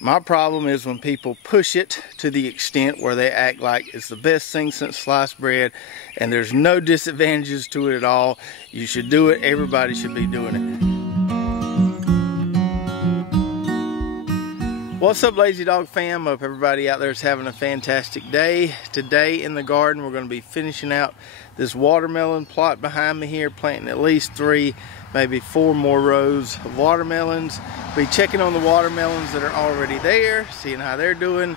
My problem is when people push it to the extent where they act like it's the best thing since sliced bread and there's no disadvantages to it at all. You should do it. Everybody should be doing it. What's up, Lazy Dog fam? Hope everybody out there is having a fantastic day. Today in the garden we're going to be finishing out this watermelon plot behind me here, planting at least 3, maybe 4 more rows of watermelons. Be checking on the watermelons that are already there, seeing how they're doing.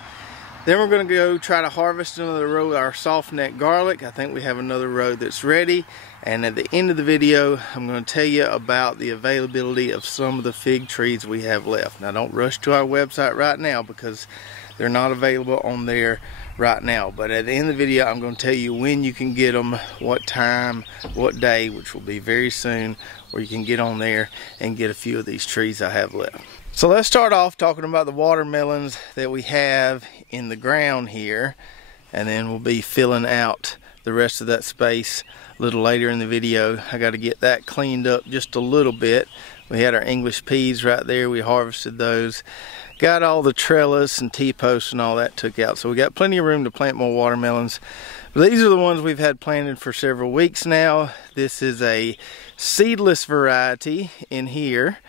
Then we're going to go try to harvest another row of our softneck garlic. I think we have another row that's ready. And at the end of the video, I'm going to tell you about the availability of some of the fig trees we have left. Now, don't rush to our website right now because they're not available on there right now. But at the end of the video, I'm going to tell you when you can get them, what time, what day, which will be very soon, where you can get on there and get a few of these trees I have left. So let's start off talking about the watermelons that we have in the ground here, and then we'll be filling out the rest of that space a little later in the video. I got to get that cleaned up just a little bit. We had our English peas right there. We harvested those. Got all the trellis and T-posts and all that took out. So we got plenty of room to plant more watermelons. But these are the ones we've had planted for several weeks now. This is a seedless variety in here,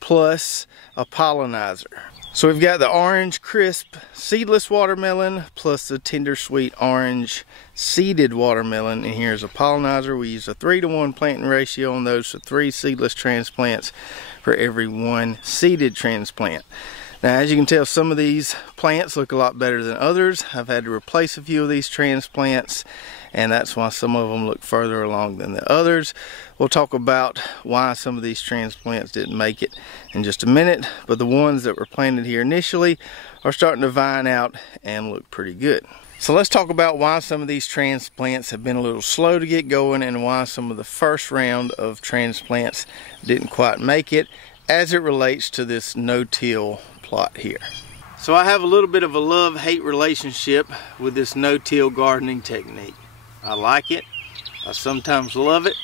plus a pollinizer. So we've got the orange crisp seedless watermelon plus the tender sweet orange seeded watermelon, and here's a pollinizer. We use a 3-to-1 planting ratio on those, so 3 seedless transplants for every 1 seeded transplant. Now, as you can tell, some of these plants look a lot better than others. I've had to replace a few of these transplants, and that's why some of them look further along than the others. We'll talk about why some of these transplants didn't make it in just a minute, but the ones that were planted here initially are starting to vine out and look pretty good. So let's talk about why some of these transplants have been a little slow to get going and why some of the first round of transplants didn't quite make it as it relates to this no-till plot here. So I have a little bit of a love-hate relationship with this no-till gardening technique. I like it, I sometimes love it,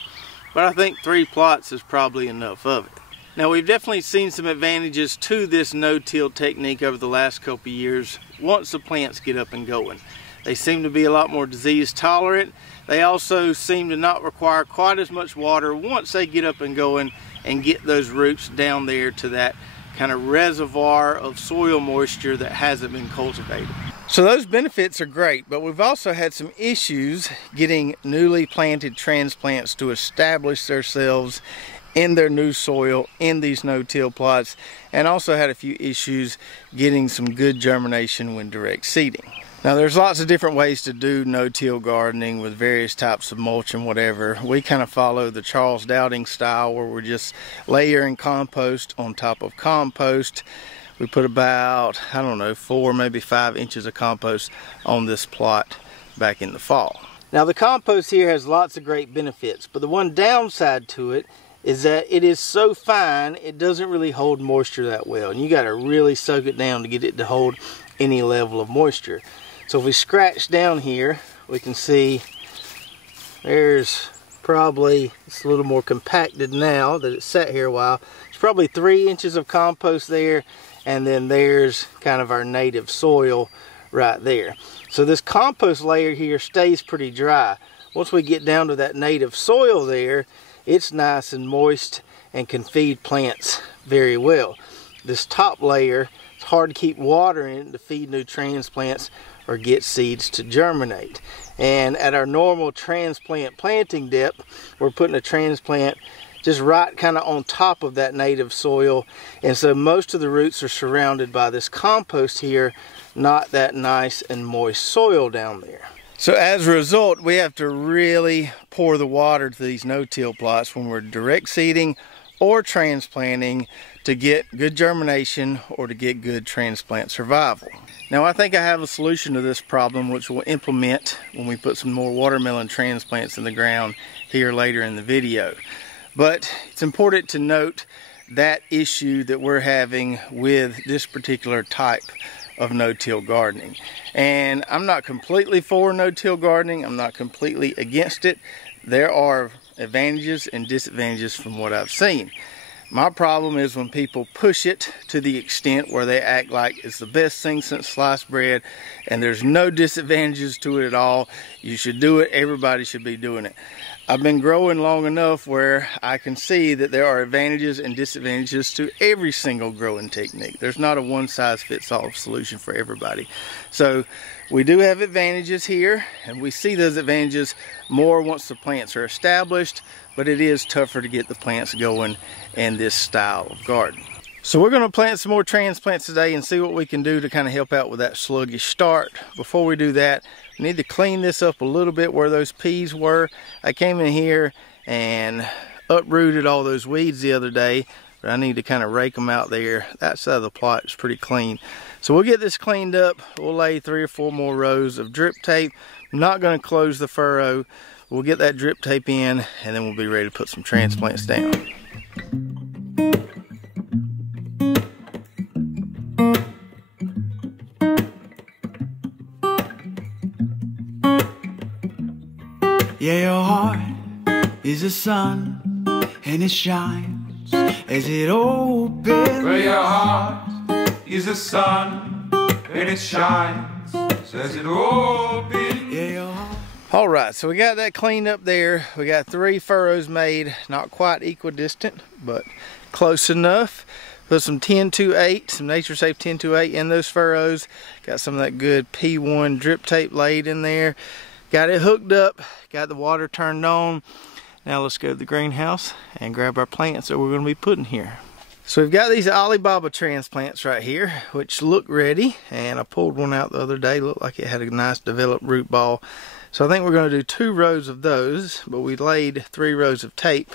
but I think 3 plots is probably enough of it. Now, we've definitely seen some advantages to this no-till technique over the last couple of years once the plants get up and going. They seem to be a lot more disease tolerant. They also seem to not require quite as much water once they get up and going and get those roots down there to that kind of reservoir of soil moisture that hasn't been cultivated. So those benefits are great, but we've also had some issues getting newly planted transplants to establish themselves in their new soil in these no-till plots, and also had a few issues getting some good germination when direct seeding. Now, there's lots of different ways to do no-till gardening with various types of mulch and whatever. We kind of follow the Charles Dowding style where we're just layering compost on top of compost. We put about, I don't know, 4, maybe 5 inches of compost on this plot back in the fall. Now, the compost here has lots of great benefits, but the one downside to it is that it is so fine, it doesn't really hold moisture that well. And you got to really soak it down to get it to hold any level of moisture. So if we scratch down here, we can see there's probably, it's a little more compacted now that it's sat here a while. It's probably 3 inches of compost there, and then there's kind of our native soil right there. So this compost layer here stays pretty dry. Once we get down to that native soil there, it's nice and moist and can feed plants very well. This top layer, it's hard to keep water in to feed new transplants or get seeds to germinate. And at our normal transplant planting depth, we're putting a transplant just right kind of on top of that native soil, and so most of the roots are surrounded by this compost here, not that nice and moist soil down there. So as a result, we have to really pour the water to these no-till plots when we're direct seeding or transplanting to get good germination or to get good transplant survival. Now, I think I have a solution to this problem, which we'll implement when we put some more watermelon transplants in the ground here later in the video. But it's important to note that issue that we're having with this particular type of no-till gardening. And I'm not completely for no-till gardening. I'm not completely against it. There are advantages and disadvantages from what I've seen. My problem is when people push it to the extent where they act like it's the best thing since sliced bread and there's no disadvantages to it at all. You should do it. Everybody should be doing it. I've been growing long enough where I can see that there are advantages and disadvantages to every single growing technique. There's not a one-size-fits-all solution for everybody. So we do have advantages here, and we see those advantages more once the plants are established, but it is tougher to get the plants going in this style of garden. So we're going to plant some more transplants today and see what we can do to kind of help out with that sluggish start. Before we do that, we need to clean this up a little bit where those peas were. I came in here and uprooted all those weeds the other day, but I need to kind of rake them out there. That side of the plot is pretty clean. So we'll get this cleaned up. We'll lay 3 or 4 more rows of drip tape. I'm not going to close the furrow. We'll get that drip tape in, and then we'll be ready to put some transplants down. Yeah, your heart is a sun, and it shines as it opens. Well, your heart is a sun, and it shines as it opens. Yeah, your heart. All right, so we got that cleaned up there. We got 3 furrows made, not quite equidistant, but close enough. Put some 10-2-8, some Nature Safe 10-2-8 in those furrows. Got some of that good P1 drip tape laid in there. Got it hooked up, got the water turned on. Now let's go to the greenhouse and grab our plants that we're going to be putting here. So we've got these Alibaba transplants right here, which look ready. And I pulled one out the other day, looked like it had a nice developed root ball. So I think we're going to do 2 rows of those, but we laid 3 rows of tape.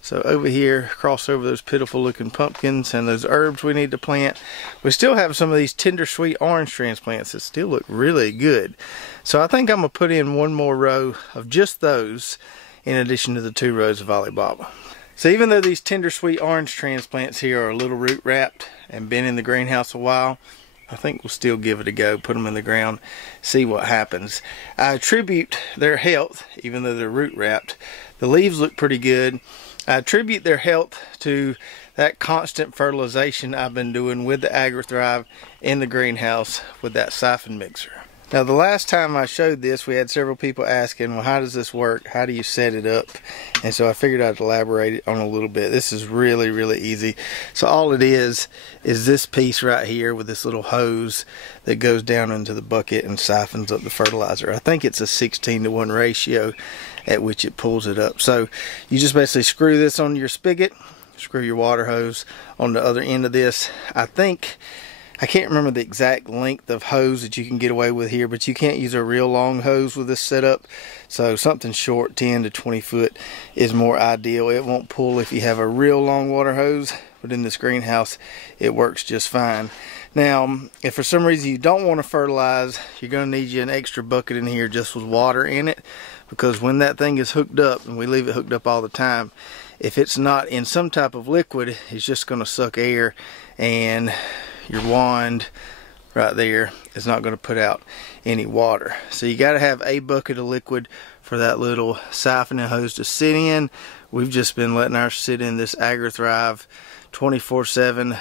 So over here, cross over those pitiful looking pumpkins and those herbs we need to plant. We still have some of these tender sweet orange transplants that still look really good. So I think I'm going to put in 1 more row of just those in addition to the 2 rows of Alibaba. So even though these tender sweet orange transplants here are a little root wrapped and been in the greenhouse a while, I think we'll still give it a go, put them in the ground, see what happens. I attribute their health, even though they're root wrapped. The leaves look pretty good. I attribute their health to that constant fertilization I've been doing with the AgriThrive in the greenhouse with that siphon mixer. Now the last time I showed this, we had several people asking, well, how does this work? How do you set it up? And so I figured I'd elaborate on a little bit. This is really, really easy. So all it is this piece right here with this little hose that goes down into the bucket and siphons up the fertilizer. I think it's a 16-to-1 ratio at which it pulls it up. So you just basically screw this on your spigot, screw your water hose on the other end of this. I can't remember the exact length of hose that you can get away with here, but you can't use a real long hose with this setup. So something short, 10 to 20 foot, is more ideal. It won't pull if you have a real long water hose, but in this greenhouse, it works just fine. Now, if for some reason you don't want to fertilize, you're going to need you an extra bucket in here just with water in it, because when that thing is hooked up, and we leave it hooked up all the time, if it's not in some type of liquid, it's just going to suck air, and your wand right there is not going to put out any water. So you got to have a bucket of liquid for that little siphoning hose to sit in. We've just been letting ours sit in this AgriThrive 24/7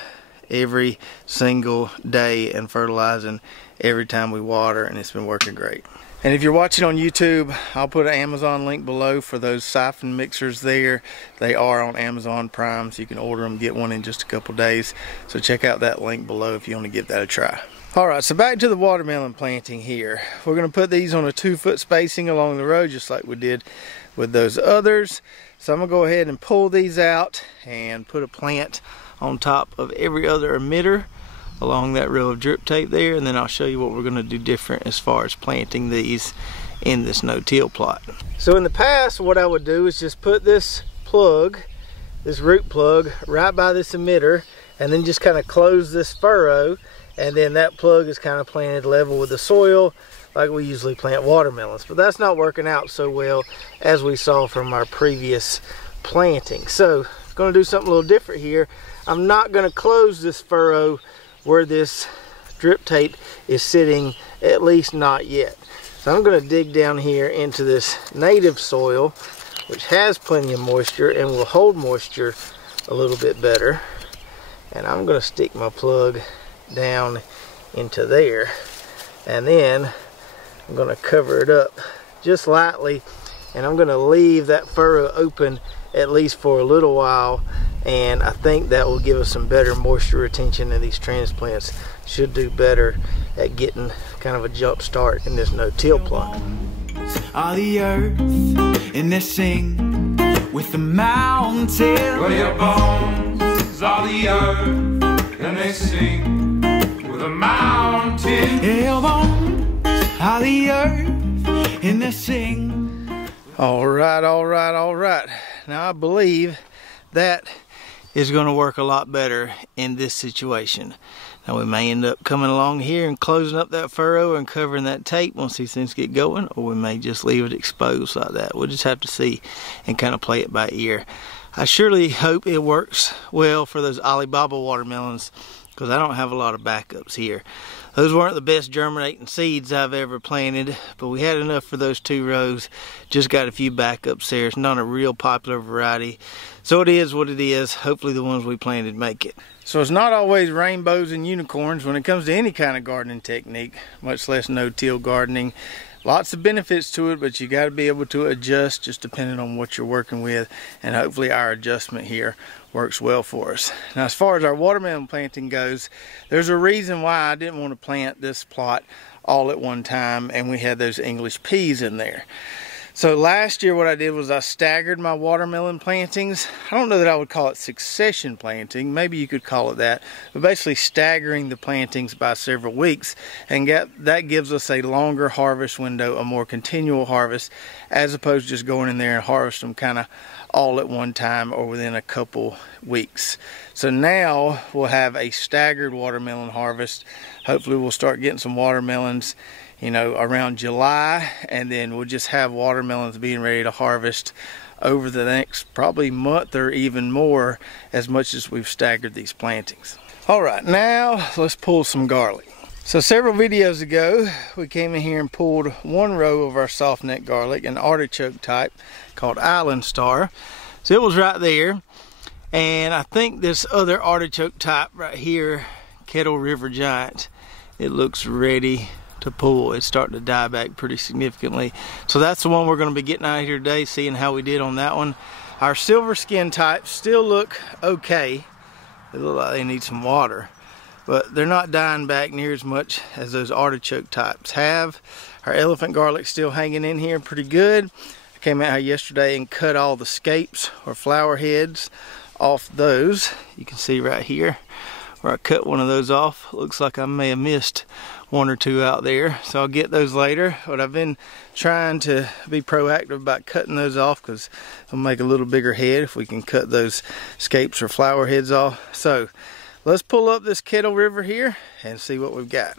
every single day and fertilizing every time we water, and it's been working great. And if you're watching on YouTube, I'll put an Amazon link below for those siphon mixers there. They are on Amazon Prime, so you can order them, get one in just a couple days. So check out that link below if you want to give that a try. Alright, so back to the watermelon planting here. We're going to put these on a 2-foot spacing along the road, just like we did with those others. So I'm going to go ahead and pull these out and put a plant on top of every other emitter along that row of drip tape there, and then I'll show you what we're going to do different as far as planting these in this no-till plot. So in the past, what I would do is just put this plug, this root plug, right by this emitter, and then just kind of close this furrow, and then that plug is kind of planted level with the soil like we usually plant watermelons. But that's not working out so well as we saw from our previous planting. So I'm going to do something a little different here. I'm not going to close this furrow where this drip tape is sitting, at least not yet. So I'm going to dig down here into this native soil, which has plenty of moisture and will hold moisture a little bit better. And I'm going to stick my plug down into there, and then I'm going to cover it up just lightly, and I'm going to leave that furrow open at least for a little while, and I think that will give us some better moisture retention, and these transplants should do better at getting kind of a jump start in this no-till plot. Are the earth and they sing with the mountains. Well, your bones are the earth and they sing with the mountains. Your bones are the earth and they sing. All right, all right, all right. Now I believe that is going to work a lot better in this situation. Now we may end up coming along here and closing up that furrow and covering that tape once these things get going, or we may just leave it exposed like that. We'll just have to see and kind of play it by ear. I surely hope it works well for those Alibaba watermelons, because I don't have a lot of backups here. Those weren't the best germinating seeds I've ever planted, but we had enough for those 2 rows. Just got a few backups there. It's not a real popular variety, so it is what it is. Hopefully the ones we planted make it. So it's not always rainbows and unicorns when it comes to any kind of gardening technique, much less no-till gardening. Lots of benefits to it, but you got to be able to adjust just depending on what you're working with, and hopefully our adjustment here works well for us. Now, as far as our watermelon planting goes, there's a reason why I didn't want to plant this plot all at one time, and we had those English peas in there. So last year what I did was I staggered my watermelon plantings. I don't know that I would call it succession planting, maybe you could call it that, but basically staggering the plantings by several weeks, and that gives us a longer harvest window, a more continual harvest, as opposed to just going in there and harvest them kind of all at one time or within a couple weeks. So now we'll have a staggered watermelon harvest. Hopefully we'll start getting some watermelons, you know, around July, and then we'll just have watermelons being ready to harvest over the next probably month or even more, as much as we've staggered these plantings. All right, now let's pull some garlic. So several videos ago, we came in here and pulled 1 row of our softneck garlic, an artichoke type called Island Star. So it was right there, and I think this other artichoke type right here, Kettle River Giant, it looks ready to pull. It's starting to die back pretty significantly. So that's the one we're going to be getting out of here today, seeing how we did on that one. Our silver skin types still look okay. They look like they need some water, but they're not dying back near as much as those artichoke types have. Our elephant garlic's still hanging in here pretty good. I came out here yesterday and cut all the scapes or flower heads off those. You can see right here where I cut one of those off. Looks like I may have missed 1 or 2 out there, so I'll get those later. But I've been trying to be proactive about cutting those off, because they'll make a little bigger head if we can cut those scapes or flower heads off. So let's pull up this Kettle River here and see what we've got.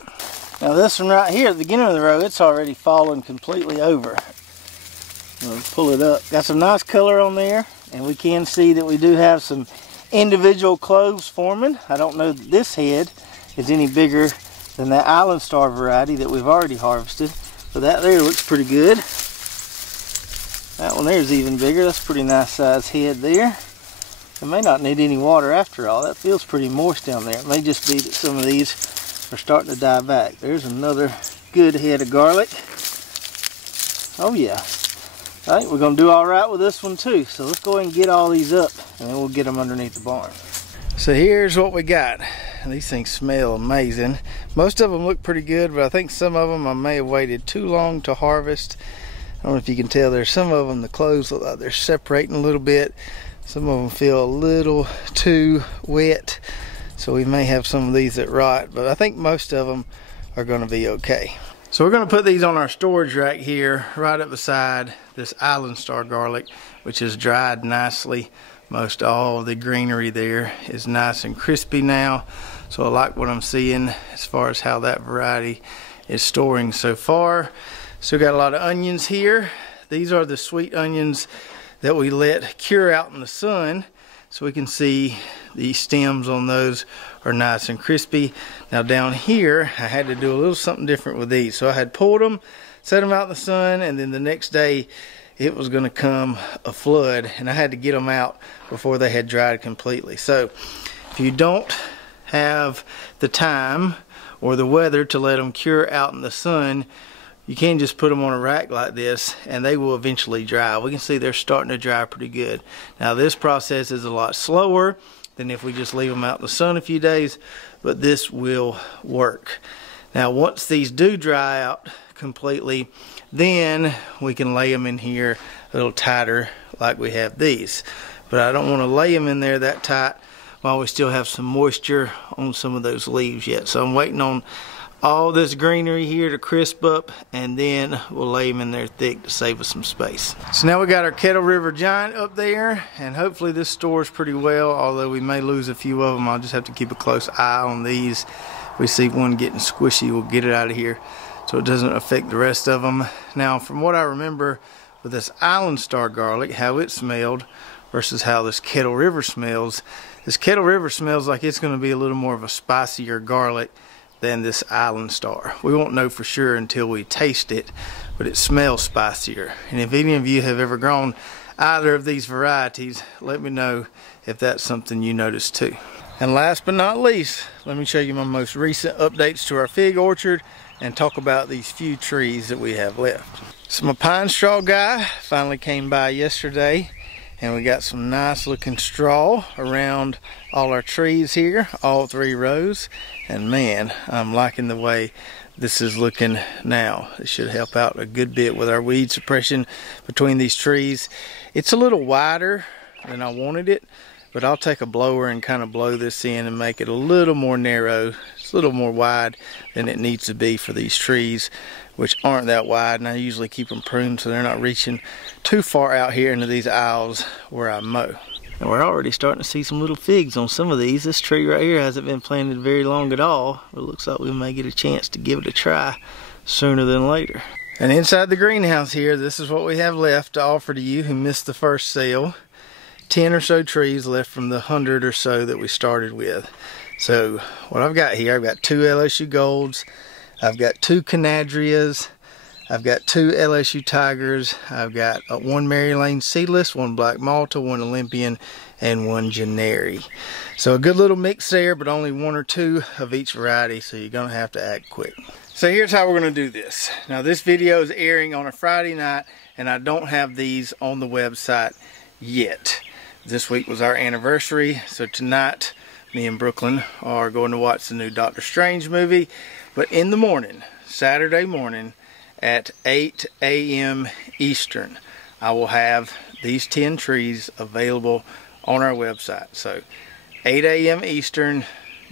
Now this one right here at the beginning of the row, it's already fallen completely over. We'll pull it up. Got some nice color on there, and we can see that we do have some individual cloves forming. I don't know that this head is any bigger than that Island Star variety that we've already harvested, but that there looks pretty good. That one there is even bigger. That's a pretty nice size head there. It may not need any water after all. That feels pretty moist down there. It may just be that some of these are starting to die back. There's another good head of garlic. Oh yeah. I think we're going to do all right with this one too. So let's go ahead and get all these up, and then we'll get them underneath the barn. So here's what we got. These things smell amazing. Most of them look pretty good, but I think some of them I may have waited too long to harvest. I don't know if you can tell, there's some of them, the cloves look like they're separating a little bit. Some of them feel a little too wet, so we may have some of these that rot, but I think most of them are going to be okay. So we're going to put these on our storage rack here, right up beside this Island Star garlic, which is dried nicely. Most all of the greenery there is nice and crispy now, so I like what I'm seeing as far as how that variety is storing so far. Still got a lot of onions here. These are the sweet onions that we let cure out in the sun, so we can see the stems on those are nice and crispy. Now down here, I had to do a little something different with these. So I had pulled them, set them out in the sun, and then the next day it was going to come a flood, and I had to get them out before they had dried completely. So if you don't have the time or the weather to let them cure out in the sun, you can just put them on a rack like this and they will eventually dry. We can see they're starting to dry pretty good. Now this process is a lot slower than if we just leave them out in the sun a few days, but this will work. Now once these do dry out completely, then we can lay them in here a little tighter like we have these. But I don't want to lay them in there that tight while we still have some moisture on some of those leaves yet. So I'm waiting on all this greenery here to crisp up, and then we'll lay them in there thick to save us some space. So now we got our Kettle River Giant up there, and hopefully this stores pretty well, although we may lose a few of them. I'll just have to keep a close eye on these. If we see one getting squishy, we'll get it out of here so it doesn't affect the rest of them. Now from what I remember with this Island Star garlic, how it smelled versus how this Kettle River smells, this Kettle River smells like it's going to be a little more of a spicier garlic than this Island Star. We won't know for sure until we taste it, but it smells spicier. And if any of you have ever grown either of these varieties, let me know if that's something you noticed too. And last but not least, let me show you my most recent updates to our fig orchard and talk about these few trees that we have left. So my pine straw guy finally came by yesterday, and we got some nice looking straw around all our trees here, all 3 rows. And man, I'm liking the way this is looking now. It should help out a good bit with our weed suppression between these trees. It's a little wider than I wanted it, but I'll take a blower and kind of blow this in and make it a little more narrow. It's a little more wide than it needs to be for these trees, which aren't that wide, and I usually keep them pruned so they're not reaching too far out here into these aisles where I mow. And we're already starting to see some little figs on some of these. This tree right here hasn't been planted very long at all, but it looks like we may get a chance to give it a try sooner than later. And inside the greenhouse here, this is what we have left to offer to you who missed the first sale. 10 or so trees left from the 100 or so that we started with. So what I've got here, I've got 2 LSU Golds, I've got 2 Canadrias, I've got 2 LSU Tigers, I've got 1 Mary Lane Seedless, 1 Black Malta, 1 Olympian, and 1 Janeri. So a good little mix there, but only 1 or 2 of each variety, so you're gonna have to act quick. So here's how we're gonna do this. Now this video is airing on a Friday night, and I don't have these on the website yet. This week was our anniversary, so tonight me and Brooklyn are going to watch the new Doctor Strange movie. But in the morning, Saturday morning at 8 a.m. Eastern, I will have these 10 trees available on our website. So 8 a.m. Eastern,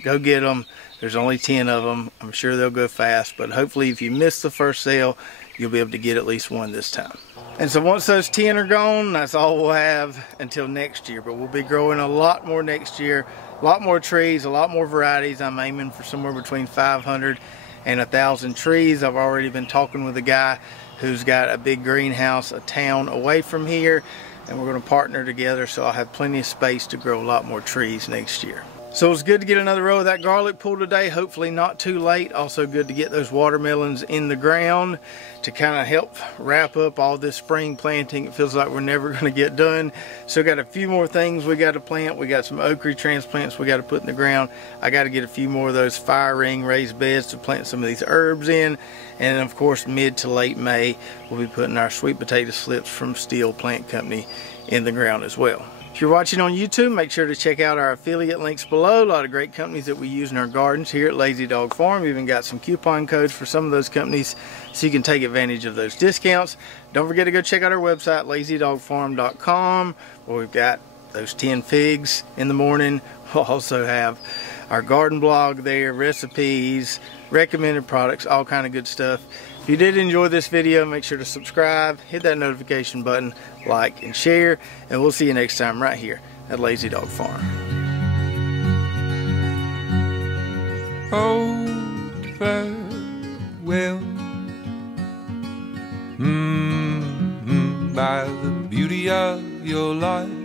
go get them. There's only 10 of them. I'm sure they'll go fast, but hopefully if you missed the first sale, you'll be able to get at least one this time. And so once those 10 are gone, that's all we'll have until next year. But we'll be growing a lot more next year, a lot more trees, a lot more varieties. I'm aiming for somewhere between 500 and 1,000 trees. I've already been talking with a guy who's got a big greenhouse a town away from here, and we're going to partner together so I'll have plenty of space to grow a lot more trees next year. So it's good to get another row of that garlic pulled today, hopefully not too late. Also good to get those watermelons in the ground to kind of help wrap up all this spring planting. It feels like we're never going to get done. So got a few more things we got to plant. We got some okra transplants we got to put in the ground. I got to get a few more of those fire ring raised beds to plant some of these herbs in. And of course mid to late May we'll be putting our sweet potato slips from Steel Plant Company in the ground as well. If you're watching on YouTube, make sure to check out our affiliate links below. A lot of great companies that we use in our gardens here at Lazy Dog Farm. We even got some coupon codes for some of those companies so you can take advantage of those discounts. Don't forget to go check out our website, lazydogfarm.com, where we've got those 10 figs in the morning. We'll also have our garden blog there, recipes, recommended products, all kind of good stuff. If you did enjoy this video, make sure to subscribe, hit that notification button, like and share, and we'll see you next time right here at Lazy Dog Farm. Oh, farewell. By the beauty of your life.